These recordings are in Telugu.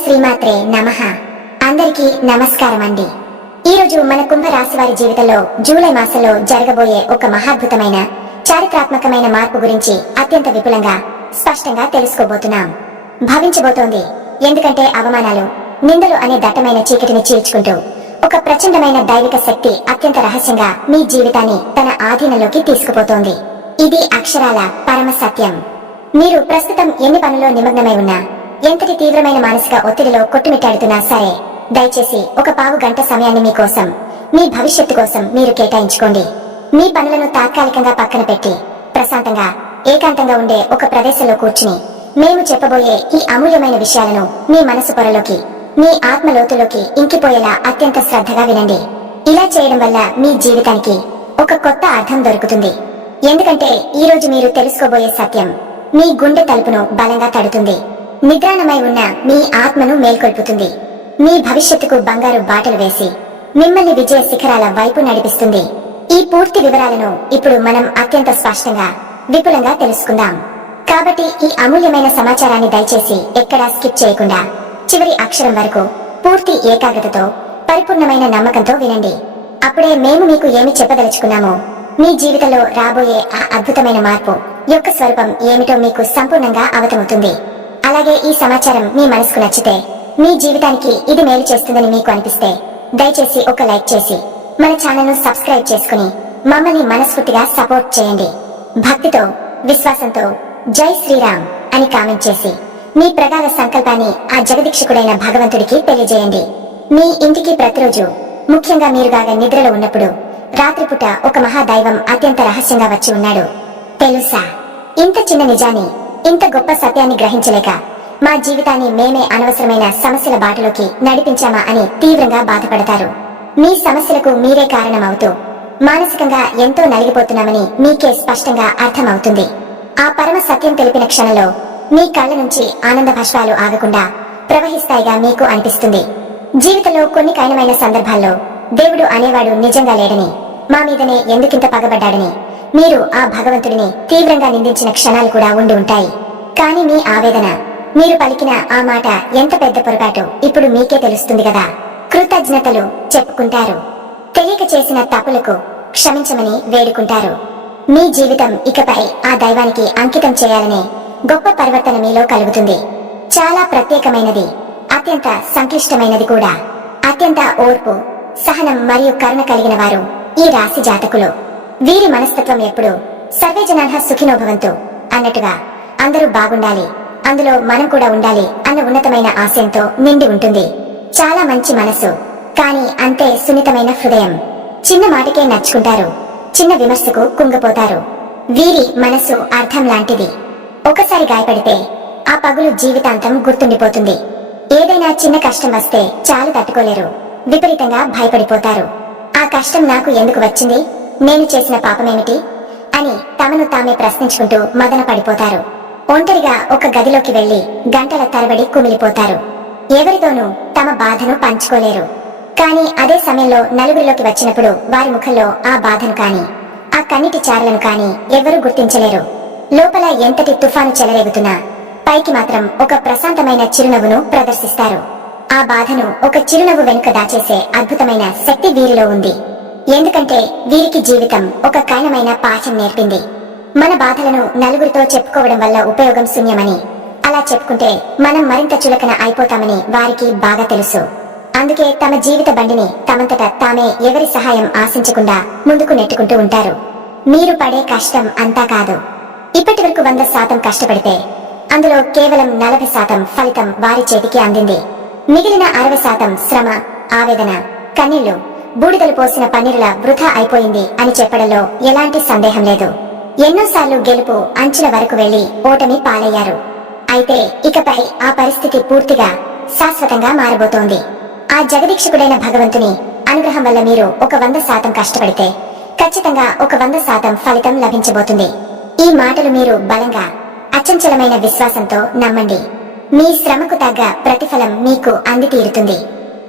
శ్రీమాత్రే నమః. అందరికీ నమస్కారం అండి. ఈ రోజు మన కుంభరాశి వారి జీవితంలో జూలై మాసంలో జరగబోయే ఒక మహాద్భుతమైన చారిత్రాత్మకమైన మార్పు గురించి అత్యంత విపులంగా స్పష్టంగా తెలుసుకోబోతున్నాం. భవించబోతోంది. ఎందుకంటే అవమానాలు, నిందలు అనే దట్టమైన చీకటిని చీల్చుకుంటూ ఒక ప్రచండమైన దైవిక శక్తి అత్యంత రహస్యంగా మీ జీవితాన్ని తన ఆధీనంలోకి తీసుకుపోతోంది. ఇది అక్షరాల పరమ సత్యం. మీరు ప్రస్తుతం ఎన్ని పనుల్లో నిమగ్నమై ఉన్నా, ఎంతటి తీవ్రమైన మానసిక ఒత్తిడిలో కొట్టుమిట్టాడుతున్నా సరే, దయచేసి ఒక పావు గంట సమయాన్ని మీకోసం, మీ భవిష్యత్తు కోసం మీరు కేటాయించుకోండి. మీ పనులను తాత్కాలికంగా పక్కన పెట్టి ప్రశాంతంగా, ఏకాంతంగా ఉండే ఒక ప్రదేశంలో కూర్చుని మేము చెప్పబోయే ఈ అమూల్యమైన విషయాలను మీ మనసు పొరలోకి, మీ ఆత్మలోతులోకి ఇంకిపోయేలా అత్యంత శ్రద్ధగా వినండి. ఇలా చేయడం వల్ల మీ జీవితానికి ఒక కొత్త అర్థం దొరుకుతుంది. ఎందుకంటే ఈ రోజు మీరు తెలుసుకోబోయే సత్యం మీ గుండె తలుపును బలంగా తడుతుంది. నిద్రాణమై ఉన్న మీ ఆత్మను మేల్కొల్పుతుంది. మీ భవిష్యత్తుకు బంగారు బాటలు వేసి మిమ్మల్ని విజయ శిఖరాల వైపు నడిపిస్తుంది. ఈ పూర్తి వివరాలను ఇప్పుడు మనం అత్యంత స్పష్టంగా, విపులంగా తెలుసుకుందాం. కాబట్టి ఈ అమూల్యమైన సమాచారాన్ని దయచేసి ఎక్కడా స్కిప్ చేయకుండా చివరి అక్షరం వరకు పూర్తి ఏకాగ్రతతో, పరిపూర్ణమైన నమ్మకంతో వినండి. అప్పుడే మేము మీకు ఏమి చెప్పదలుచుకున్నామో, మీ జీవితంలో రాబోయే ఆ అద్భుతమైన మార్పు యొక్క స్వరూపం ఏమిటో మీకు సంపూర్ణంగా అవతమవుతుంది. అలాగే ఈ సమాచారం మీ మనసుకు నచ్చితే, మీ జీవితానికి ఇది మేలు చేస్తుందని మీకు అనిపిస్తే, దయచేసి ఒక లైక్ చేసి మన ఛానల్ ను సబ్స్క్రైబ్ చేసుకుని మమ్మల్ని మనస్ఫూర్తిగా సపోర్ట్ చేయండి. భక్తితో, విశ్వాసంతో జై శ్రీరామ్ అని కామెంట్ చేసి మీ ప్రగాఢ సంకల్పాన్ని ఆ జగదీక్షకుడైన భగవంతుడికి తెలియజేయండి. మీ ఇంటికి ప్రతిరోజు, ముఖ్యంగా మీరుగాగా నిద్రలో ఉన్నప్పుడు, రాత్రిపూట ఒక మహాదైవం అత్యంత రహస్యంగా వచ్చి ఉన్నాడు. తెలుసా? ఇంత చిన్న నిజాన్ని, ఇంత గొప్ప సత్యాన్ని గ్రహించలేక మా జీవితాన్ని మేమే అనవసరమైన సమస్యల బాటలోకి నడిపించామా అని తీవ్రంగా బాధపడతారు. మీ సమస్యలకు మీరే కారణమవుతూ మానసికంగా ఎంతో నలిగిపోతున్నామని మీకే స్పష్టంగా అర్థమవుతుంది. ఆ పరమ సత్యం తెలిపిన క్షణంలో మీ కళ్ళ నుంచి ఆనంద భాష్పాలు ఆగకుండా ప్రవహిస్తాయిగా మీకు అనిపిస్తుంది. జీవితంలో కొన్ని కఠినమైన సందర్భాల్లో దేవుడు అనేవాడు నిజంగా లేడని, మా మీదనే ఎందుకింత పగబడ్డాడని మీరు ఆ భగవంతుడిని తీవ్రంగా నిందించిన క్షణాలు కూడా ఉండి ఉంటాయి. కానీ మీ ఆవేదన, మీరు పలికిన ఆ మాట ఎంత పెద్ద పొరపాటు ఇప్పుడు మీకే తెలుస్తుంది కదా. కృతజ్ఞతలు చెప్పుకుంటారు. తెలియక చేసిన తప్పులకు క్షమించమని వేడుకుంటారు. మీ జీవితం ఇకపై ఆ దైవానికి అంకితం చేయాలనే గొప్ప పరివర్తన మీలో కలుగుతుంది. చాలా ప్రత్యేకమైనది, అత్యంత సంక్లిష్టమైనది కూడా. అత్యంత ఓర్పు, సహనం మరియు కరుణ కలిగిన వారు ఈ రాశి జాతకులు. వీరి మనస్తత్వం ఎప్పుడు సర్వే జనాః సుఖినో భవంతు అన్నట్టుగా, అందరూ బాగుండాలి, అందులో మనం కూడా ఉండాలి అన్న ఉన్నతమైన ఆశయంతో నిండి ఉంటుంది. చాలా మంచి మనసు, కానీ అంతే సున్నితమైన హృదయం. చిన్న మాటకే నచ్చుకుంటారు, చిన్న విమర్శకు కుంగిపోతారు. వీరి మనసు అర్థం లాంటిది. ఒకసారి గాయపడితే ఆ పగులు జీవితాంతం గుర్తుండిపోతుంది. ఏదైనా చిన్న కష్టం వస్తే చాలు తట్టుకోలేరు, విపరీతంగా భయపడిపోతారు. ఆ కష్టం నాకు ఎందుకు వచ్చింది, నేను చేసిన పాపమేమిటి అని తమను తామే ప్రశ్నించుకుంటూ మదన పడిపోతారు. ఒంటరిగా ఒక గదిలోకి వెళ్లి గంటల తరబడి కుమిలిపోతారు. ఎవరితోనూ తమ బాధను పంచుకోలేరు. కానీ అదే సమయంలో నలుగురిలోకి వచ్చినప్పుడు వారి ముఖంలో ఆ బాధను కాని, ఆ కన్నీటి చారలను కాని ఎవ్వరూ గుర్తించలేరు. లోపల ఎంతటి తుఫాను చెలరేగుతున్నా పైకి మాత్రం ఒక ప్రశాంతమైన చిరునవ్వును ప్రదర్శిస్తారు. ఆ బాధను ఒక చిరునవ్వు వెనుక దాచేసే అద్భుతమైన శక్తి వీరిలో ఉంది. ఎందుకంటే వీరికి జీవితం ఒక కఠినమైన పాఠం నేర్పింది. మన బాధలను నలుగురితో చెప్పుకోవడం వల్ల ఉపయోగం శూన్యమని, అలా చెప్పుకుంటే మనం మరింత చులకన అయిపోతామని వారికి బాగా తెలుసు. అందుకే తమ జీవిత బండిని తమంతట తామే ఎవరి సహాయం ఆశించకుండా ముందుకు నెట్టుకుంటూ ఉంటారు. మీరు పడే కష్టం అంతా కాదు. ఇప్పటి వరకు 100% కష్టపడితే అందులో కేవలం 40% ఫలితం వారి చేతికి అందింది. మిగిలిన 60% శ్రమ, ఆవేదన, కన్నీళ్లు, బూడిదలు పోసిన పన్నీరులా వృధా అయిపోయింది అని చెప్పడంలో ఎలాంటి సందేహం లేదు. ఎన్నోసార్లు గెలుపు అంచుల వరకు వెళ్లి ఓటమి పాలయ్యారు. అయితే ఇకపై ఆ పరిస్థితి పూర్తిగా, శాశ్వతంగా మారబోతోంది. ఆ జగదీక్షకుడైన భగవంతుని అనుగ్రహం వల్ల మీరు ఒక 100% కష్టపడితే ఖచ్చితంగా ఒక 100% ఫలితం లభించబోతుంది. ఈ మాటలు మీరు బలంగా, అచంచలమైన విశ్వాసంతో నమ్మండి. మీ శ్రమకు తగ్గ ప్రతిఫలం మీకు అంది తీరుతుంది.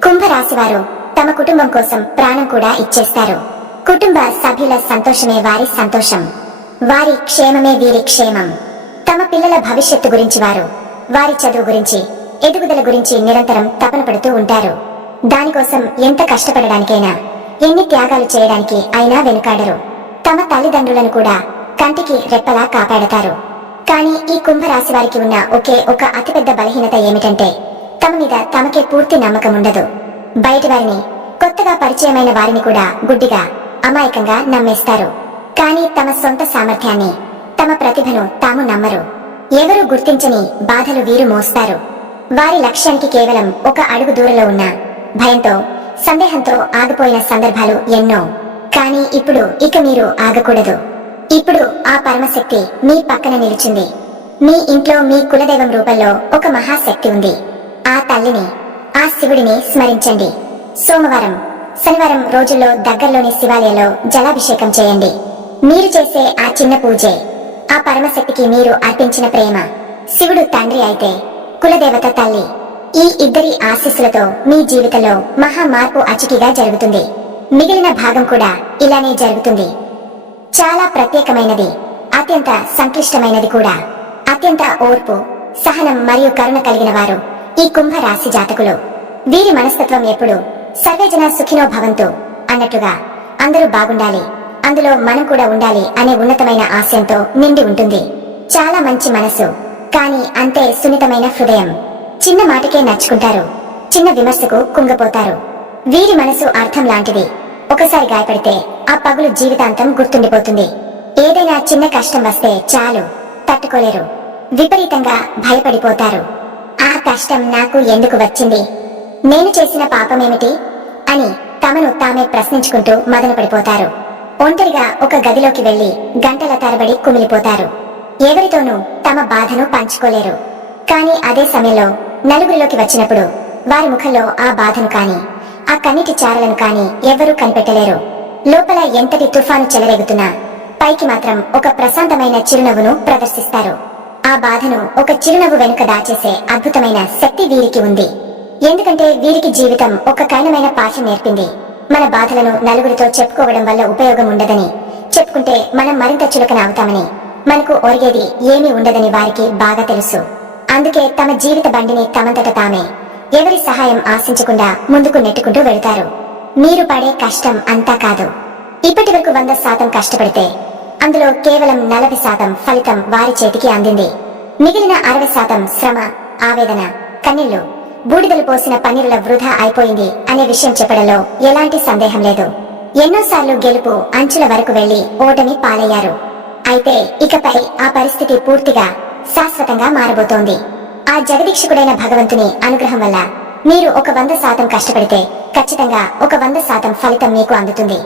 కుంభరాశి వారు తమ కుటుంబం కోసం ప్రాణం కూడా ఇచ్చేస్తారు. కుటుంబ సభ్యుల సంతోషమే వారి సంతోషం, వారి క్షేమమే వీరి క్షేమం. తమ పిల్లల భవిష్యత్తు గురించి వారు, వారి చదువు గురించి ఎదుగుదల గురించి నిరంతరం తపన పడుతూ ఉంటారు. దానికోసం ఎంత కష్టపడడానికైనా, ఎన్ని త్యాగాలు చేయడానికి అయినా వెనుకాడరు. తమ తల్లిదండ్రులను కూడా కంటికి రెప్పలా కాపాడతారు. కానీ ఈ కుంభరాశి వారికి ఉన్న ఒకే ఒక అతిపెద్ద బలహీనత ఏమిటంటే, తమ మీద తమకే పూర్తి నమ్మకం ఉండదు. బయటి వారిని, కొత్తగా పరిచయమైన వారిని కూడా గుడ్డిగా, అమాయకంగా నమ్మేస్తారు. కానీ తమ సొంత సామర్థ్యాన్ని, తమ ప్రతిభను తాము నమ్మరు. ఎవరూ గుర్తించని బాధలు వీరు మోస్తారు. వారి లక్ష్యానికి కేవలం ఒక అడుగు దూరంలో ఉన్న భయంతో, సందేహంతో ఆగిపోయిన సందర్భాలు ఎన్నో. కానీ ఇప్పుడు ఇక మీరు ఆగకూడదు. ఇప్పుడు ఆ పరమశక్తి మీ పక్కన నిలిచింది. మీ ఇంట్లో మీ కులదైవం రూపంలో ఒక మహాశక్తి ఉంది. ఆ తల్లిని, ఆ శివుడిని స్మరించండి. సోమవారం, శనివారం రోజుల్లో దగ్గరలోని శివాలయంలో జలాభిషేకం చేయండి. మీరు చేసే ఆ చిన్న పూజే ఆ పరమశక్తికి మీరు అర్పించిన ప్రేమ. శివుడు తండ్రి అయితే, కులదేవత తల్లి. ఈ ఇద్దరి ఆశీస్సులతో మీ జీవితంలో మహా మార్పు అచికిగా జరుగుతుంది. మిగిలిన భాగం కూడా ఇలానే జరుగుతుంది. చాలా ప్రత్యేకమైనది, అత్యంత సంక్లిష్టమైనది కూడా. అత్యంత ఓర్పు, సహనం మరియు కరుణ కలిగిన వారు ఈ కుంభరాశి జాతకులు. వీరి మనస్తత్వం ఎప్పుడు సర్వేజన సుఖినో భవంతు అన్నట్టుగా, అందరూ బాగుండాలి, అందులో మనం కూడా ఉండాలి అనే ఉన్నతమైన ఆశయంతో నిండి ఉంటుంది. చాలా మంచి మనసు, కానీ అంతే సున్నితమైన హృదయం. చిన్న మాటకే నచ్చుకుంటారు, చిన్న విమర్శకు కుంగపోతారు. వీరి మనసు అర్థం లాంటిది. ఒకసారి గాయపడితే ఆ పగులు జీవితాంతం గుర్తుండిపోతుంది. ఏదైనా చిన్న కష్టం వస్తే చాలు, తట్టుకోలేరు. విపరీతంగా భయపడిపోతారు. ఆ కష్టం నాకు ఎందుకు వచ్చింది, నేను చేసిన పాపమేమిటి అని తమను తామే ప్రశ్నించుకుంటూ మదనపడిపోతారు. ఒంటరిగా ఒక గదిలోకి వెళ్లి గంటల తరబడి కుమిలిపోతారు. ఎవరితోనూ తమ బాధను పంచుకోలేరు. కానీ అదే సమయంలో నలుగురిలోకి వచ్చినప్పుడు వారి ముఖంలో ఆ బాధను కాని, ఆ కన్నీటి చారలను కాని ఎవ్వరూ కనిపెట్టలేరు. లోపల ఎంతటి తుఫాను చెలరేగుతున్నా పైకి మాత్రం ఒక ప్రశాంతమైన చిరునవ్వును ప్రదర్శిస్తారు. ఆ బాధను ఒక చిరునవ్వు వెనుక దాచేసే అద్భుతమైన శక్తి వీరికి ఉంది. ఎందుకంటే వీరికి జీవితం ఒక కఠినమైన పాఠం నేర్పింది. మన బాధలను నలుగురితో చెప్పుకోవడం వల్ల ఉపయోగం ఉండదని, చెప్పుకుంటే మనం మరింత చులకన అవుతామని, మనకు ఒరిగేది ఏమీ ఉండదని వారికి బాగా తెలుసు. అందుకే తమ జీవిత బండిని తమంతట తామే, ఎవరి సహాయం ఆశించకుండా ముందుకు నెట్టుకుంటూ వెళతారు. మీరు పడే కష్టం అంతా కాదు. ఇప్పటి వరకు 100% కష్టపడితే అందులో కేవలం 40% ఫలితం వారి చేతికి అందింది. మిగిలిన 60% శ్రమ, ఆవేదన, కన్నీళ్లు, బూడిదలు పోసిన పన్నీరుల వృధా అయిపోయింది అనే విషయం చెప్పడంలో ఎలాంటి సందేహం లేదు. ఎన్నోసార్లు గెలుపు అంచుల వరకు వెళ్లి ఓటమి పాలయ్యారు. అయితే ఇకపై ఆ పరిస్థితి పూర్తిగా శాశ్వతంగా మారబోతోంది. ఆ జగదీక్షకుడైన భగవంతుని అనుగ్రహం వల్ల మీరు ఒక 100% కష్టపడితే ఖచ్చితంగా ఒక 100% ఫలితం మీకు అందుతుంది.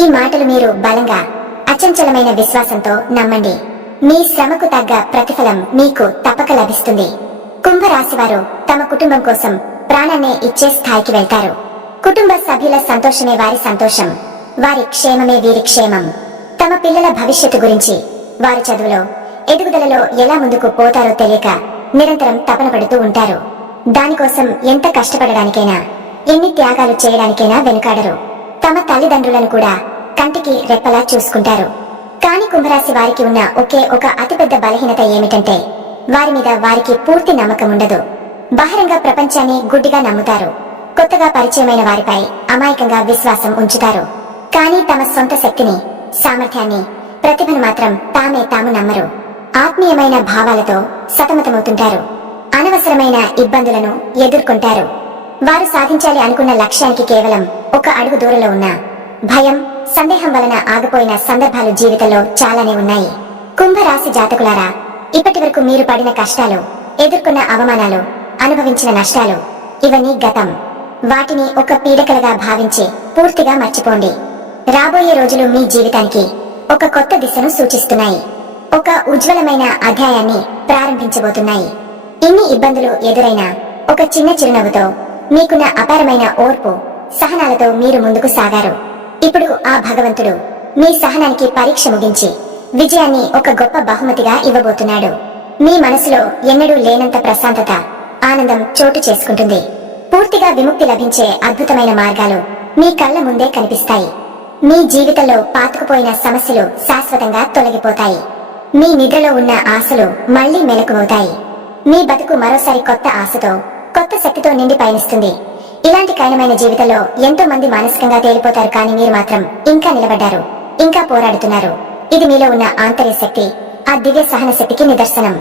ఈ మాటలు మీరు బలంగా, అచంచలమైన విశ్వాసంతో నమ్మండి. మీ శ్రమకు తగ్గ ప్రతిఫలం మీకు తప్పక లభిస్తుంది. కుంభరాశి వారు తమ కుటుంబం కోసం ప్రాణాన్నే ఇచ్చే స్థాయికి వెళ్తారు. కుటుంబ సభ్యుల సంతోషమే వారి సంతోషం, వారి క్షేమమే వీరి క్షేమం. తమ పిల్లల భవిష్యత్తు గురించి, వారి చదువులో, ఎదుగుదలలో ఎలా ముందుకు పోతారో తెలియక నిరంతరం తపన పడుతూ ఉంటారు. దానికోసం ఎంత కష్టపడడానికైనా, ఎన్ని త్యాగాలు చేయడానికైనా వెనుకాడరు. తమ తల్లిదండ్రులను కూడా కంటికి రెప్పలా చూసుకుంటారు. కానీ కుంభరాశి వారికి ఉన్న ఒకే ఒక అతిపెద్ద బలహీనత ఏమిటంటే, వారి మీద వారికి పూర్తి నమ్మకం ఉండదు. బహిరంగ ప్రపంచాన్ని గుడ్డిగా నమ్ముతారు. కొత్తగా పరిచయమైన వారిపై అమాయకంగా విశ్వాసం ఉంచుతారు. కానీ తమ సొంత శక్తిని, సామర్థ్యాన్ని, ప్రతిభను మాత్రం తాము నమ్మరు. ఆత్మీయమైన భావాలతో సతమతమవుతుంటారు. అనవసరమైన ఇబ్బందులను ఎదుర్కొంటారు. వారు సాధించాలి అనుకున్న లక్ష్యానికి కేవలం ఒక అడుగు దూరంలో ఉన్న భయం, సందేహం వలన ఆగిపోయిన సందర్భాలు జీవితంలో చాలానే ఉన్నాయి. కుంభరాశి జాతకులారా, ఇప్పటి వరకు మీరు పడిన కష్టాలు, ఎదుర్కొన్న అవమానాలు, అనుభవించిన నష్టాలు ఇవన్నీ గతం. వాటిని ఒక పీడకలుగా భావించి పూర్తిగా మర్చిపోండి. రాబోయే రోజులు మీ జీవితానికి ఒక కొత్త దిశను సూచిస్తున్నాయి. ఒక ఉజ్వలమైన అధ్యాయాన్ని ప్రారంభించబోతున్నాయి. ఇన్ని ఇబ్బందులు ఎదురైనా ఒక చిన్న చిరునవ్వుతో, మీకున్న అపారమైన ఓర్పు, సహనాలతో మీరు ముందుకు సాగారు. ఇప్పుడు ఆ భగవంతుడు మీ సహనానికి పరీక్ష ముగించి విజయాన్ని ఒక గొప్ప బహుమతిగా ఇవ్వబోతున్నాడు. మీ మనసులో ఎన్నడూ లేనంత ప్రశాంతత, ఆనందం చోటు చేసుకుంటుంది. పూర్తిగా విముక్తి లభించే అద్భుతమైన మార్గాలు మీ కళ్ల ముందే కనిపిస్తాయి. మీ జీవితంలో పాతుకుపోయిన సమస్యలు శాశ్వతంగా తొలగిపోతాయి. మీ నిద్రలో ఉన్న ఆశలు మళ్లీ మెలకువవుతాయి. మీ బతుకు మరోసారి కొత్త ఆశతో, కొత్త శక్తితో నిండి పయనిస్తుంది. ఇలాంటి కఠినమైన జీవితంలో ఎంతో మంది మానసికంగా తేలిపోతారు, కానీ మీరు మాత్రం ఇంకా నిలబడ్డారు, ఇంకా పోరాడుతున్నారు. ఇది మీలో ఉన్న ఆంతర్య శక్తి, ఆ దివ్య సహన శక్తికి నిదర్శనం.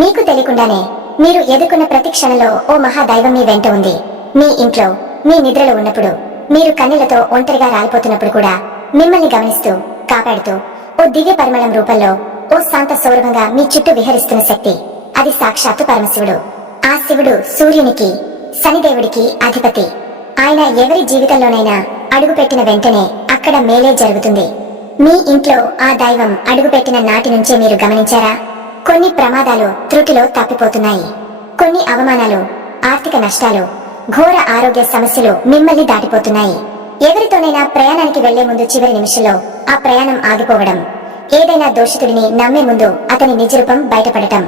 మీకు తెలియకుండానే మీరు ఎదుర్కొన్న ప్రతి క్షణంలో ఓ మహాదైవం మీ వెంట ఉంది. మీ ఇంట్లో, మీ నిద్రలో ఉన్నప్పుడు, మీరు కన్నీళ్లతో ఒంటరిగా రాలిపోతున్నప్పుడు కూడా మిమ్మల్ని గమనిస్తూ, కాపాడుతూ ఓ దివ్య పరిమళం రూపంలో, ఓ శాంత సౌరభంగా మీ చుట్టూ విహరిస్తున్న శక్తి, అది సాక్షాత్తు పరమశివుడు. ఆ శివుడు సూర్యునికి, శనిదేవుడికి అధిపతి. ఆయన ఎవరి జీవితంలోనైనా అడుగుపెట్టిన వెంటనే అక్కడ మేలే జరుగుతుంది. మీ ఇంట్లో ఆ దైవం అడుగుపెట్టిన నాటి నుంచే మీరు గమనించారా? కొన్ని ప్రమాదాలు త్రుటిలో తప్పిపోతున్నాయి. కొన్ని అవమానాలు, ఆర్థిక నష్టాలు, ఘోర ఆరోగ్య సమస్యలు మిమ్మల్ని దాటిపోతున్నాయి. ఎవరితోనైనా ప్రయాణానికి వెళ్లే ముందు చివరి నిమిషంలో ఆ ప్రయాణం ఆగిపోవడం, ఏదైనా దోషితుడిని నమ్మే ముందు అతని నిజరూపం బయటపడటం,